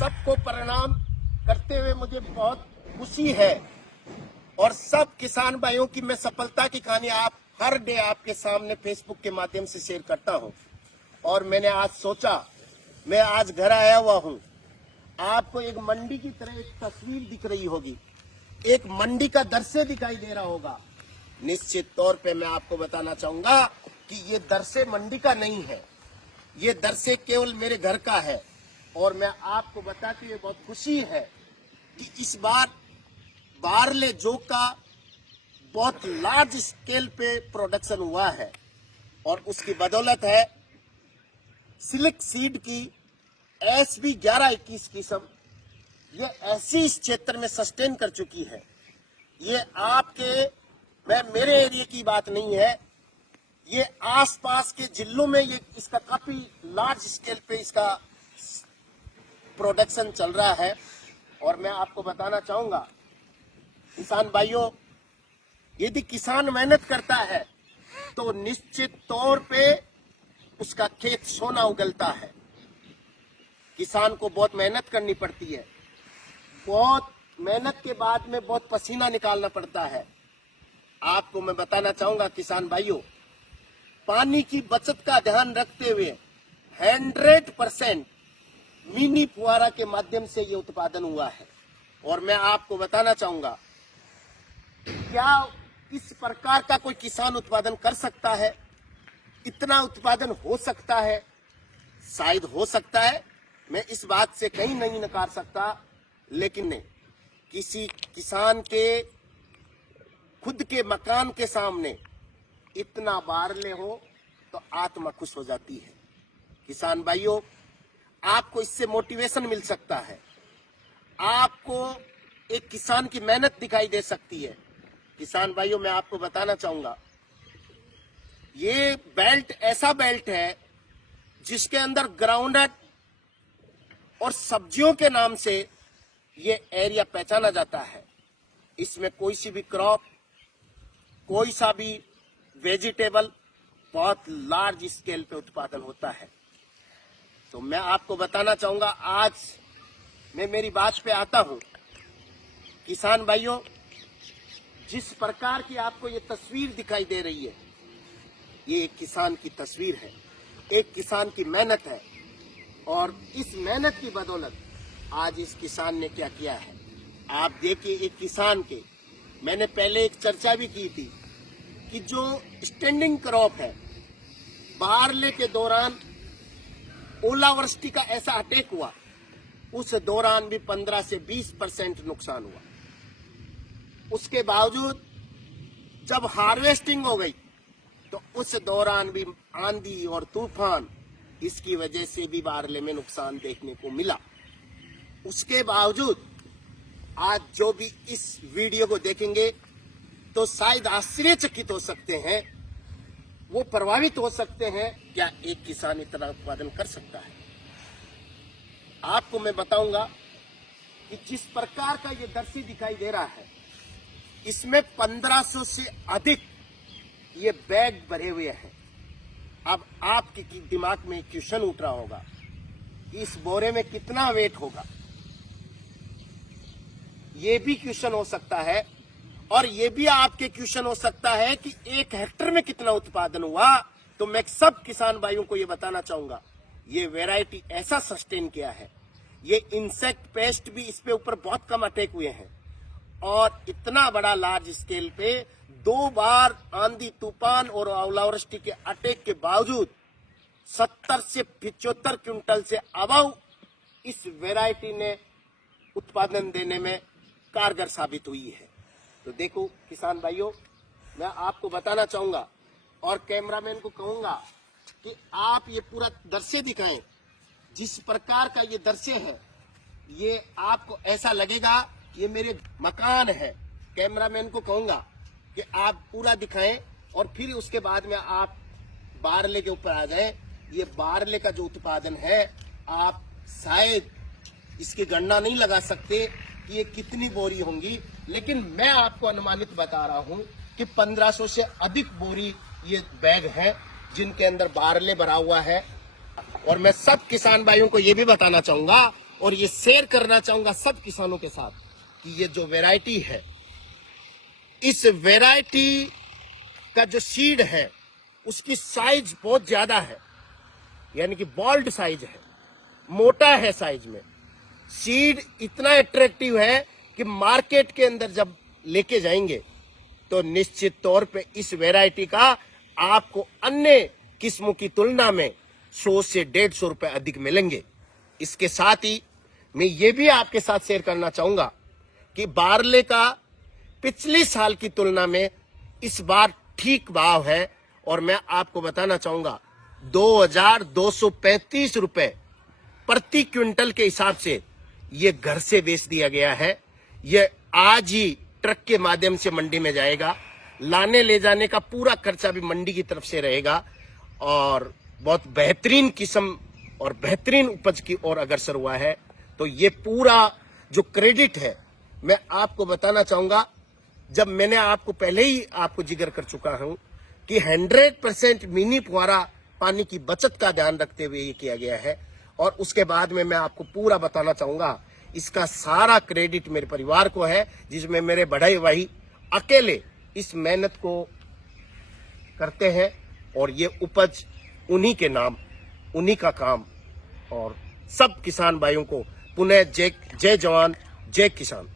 सबको प्रणाम करते हुए मुझे बहुत खुशी है और सब किसान भाइयों की मैं सफलता की कहानी आप हर डे आपके सामने फेसबुक के माध्यम से शेयर करता हूं। और मैंने आज सोचा, मैं आज घर आया हुआ हूं, आपको एक मंडी की तरह एक तस्वीर दिख रही होगी, एक मंडी का दृश्य दिखाई दे रहा होगा। निश्चित तौर पे मैं आपको बताना चाहूंगा कि ये दृश्य मंडी का नहीं है, ये दृश्य केवल मेरे घर का है। और मैं आपको बताते हुए बहुत खुशी है कि इस बार बारले जौ का बहुत लार्ज स्केल पे प्रोडक्शन हुआ है और उसकी बदौलत है सिल्क सीड की SB 1121 किस्म ये ऐसी इस क्षेत्र में सस्टेन कर चुकी है। ये आपके मेरे एरिया की बात नहीं है, ये आसपास के जिलों में ये इसका काफी लार्ज स्केल पे इसका प्रोडक्शन चल रहा है। और मैं आपको बताना चाहूंगा किसान भाइयों, यदि किसान मेहनत करता है तो निश्चित तौर पे उसका खेत सोना उगलता है। किसान को बहुत मेहनत करनी पड़ती है, बहुत मेहनत के बाद में बहुत पसीना निकालना पड़ता है। आपको मैं बताना चाहूंगा किसान भाइयों, पानी की बचत का ध्यान रखते हुए 100% मिनी फुहारा के माध्यम से ये उत्पादन हुआ है। और मैं आपको बताना चाहूंगा, क्या इस प्रकार का कोई किसान उत्पादन कर सकता है? इतना उत्पादन हो सकता है? शायद हो सकता है, मैं इस बात से कहीं नहीं नकार सकता, लेकिन नहीं, किसी किसान के खुद के मकान के सामने इतना बारले हो तो आत्मा खुश हो जाती है। किसान भाइयों, आपको इससे मोटिवेशन मिल सकता है, आपको एक किसान की मेहनत दिखाई दे सकती है। किसान भाइयों, मैं आपको बताना चाहूंगा, ये बेल्ट ऐसा बेल्ट है जिसके अंदर ग्राउंडनट और सब्जियों के नाम से ये एरिया पहचाना जाता है। इसमें कोई सी भी क्रॉप, कोई सा भी वेजिटेबल बहुत लार्ज स्केल पे उत्पादन होता है। तो मैं आपको बताना चाहूंगा, आज मैं मेरी बात पे आता हूं। किसान भाइयों, जिस प्रकार की आपको ये तस्वीर दिखाई दे रही है, ये एक किसान की तस्वीर है, एक किसान की मेहनत है। और इस मेहनत की बदौलत आज इस किसान ने क्या किया है, आप देखिए। एक किसान के, मैंने पहले एक चर्चा भी की थी कि जो स्टैंडिंग क्रॉप है, बारले के दौरान ओलावृष्टि का ऐसा अटैक हुआ, उस दौरान भी 15 से 20% नुकसान हुआ। उसके बावजूद जब हार्वेस्टिंग हो गई तो उस दौरान भी आंधी और तूफान, इसकी वजह से भी बारले में नुकसान देखने को मिला। उसके बावजूद आज जो भी इस वीडियो को देखेंगे तो शायद आश्चर्यचकित हो सकते हैं, वो प्रभावित हो सकते हैं, क्या एक किसान इतना उत्पादन कर सकता है। आपको मैं बताऊंगा कि जिस प्रकार का ये दृश्य दिखाई दे रहा है, इसमें 1500 से अधिक ये बैग भरे हुए हैं। अब आपके दिमाग में क्वेश्चन उठ रहा होगा कि इस बोरे में कितना वेट होगा। ये भी क्वेश्चन हो सकता है, और ये भी आपके क्वेश्चन हो सकता है कि 1 हेक्टेयर में कितना उत्पादन हुआ। तो मैं सब किसान भाइयों को ये बताना चाहूंगा, ये वैरायटी ऐसा सस्टेन किया है, ये इंसेक्ट पेस्ट भी इस पे ऊपर बहुत कम अटैक हुए हैं। और इतना बड़ा लार्ज स्केल पे 2 बार आंधी तूफान और ओलावृष्टि के अटैक के बावजूद 70 से 75 क्विंटल से अबव इस वैरायटी ने उत्पादन देने में कारगर साबित हुई है। तो देखो किसान भाइयों, मैं आपको बताना चाहूंगा और कैमरामैन को कहूंगा कि आप ये पूरा दृश्य दिखाएं। जिस प्रकार का ये दृश्य है, ये आपको ऐसा लगेगा कि ये मेरे मकान है। कैमरामैन को कहूंगा कि आप पूरा दिखाएं और फिर उसके बाद में आप बारले के ऊपर आ जाएं। ये बारले का जो उत्पादन है, आप शायद इसकी गणना नहीं लगा सकते कि ये कितनी बोरी होंगी, लेकिन मैं आपको अनुमानित बता रहा हूं कि 1500 से अधिक बोरी ये बैग हैं जिनके अंदर बारले भरा हुआ है। और मैं सब किसान भाइयों को ये भी बताना चाहूंगा और ये शेयर करना चाहूंगा सब किसानों के साथ कि ये जो वैरायटी है, इस वैरायटी का जो सीड है उसकी साइज बहुत ज्यादा है, यानी कि बॉल्ड साइज है, मोटा है साइज में। सीड इतना अट्रैक्टिव है कि मार्केट के अंदर जब लेके जाएंगे तो निश्चित तौर पे इस वैरायटी का आपको अन्य किस्मों की तुलना में 100 से 150 रुपए अधिक मिलेंगे। इसके साथ ही मैं ये भी आपके साथ शेयर करना चाहूंगा कि बारले का पिछले साल की तुलना में इस बार ठीक भाव है, और मैं आपको बताना चाहूंगा 2235 रुपए प्रति क्विंटल के हिसाब से ये घर से बेच दिया गया है। ये आज ही ट्रक के माध्यम से मंडी में जाएगा, लाने ले जाने का पूरा खर्चा भी मंडी की तरफ से रहेगा, और बहुत बेहतरीन किस्म और बेहतरीन उपज की ओर अग्रसर हुआ है। तो ये पूरा जो क्रेडिट है मैं आपको बताना चाहूंगा, जब मैंने आपको पहले ही आपको जिक्र कर चुका हूं कि 100% मिनी फुहारा पानी की बचत का ध्यान रखते हुए ये किया गया है। और उसके बाद में मैं आपको पूरा बताना चाहूंगा, इसका सारा क्रेडिट मेरे परिवार को है, जिसमें मेरे बड़े भाई अकेले इस मेहनत को करते हैं, और ये उपज उन्हीं के नाम, उन्हीं का काम। और सब किसान भाइयों को पुनः जय जवान जय किसान।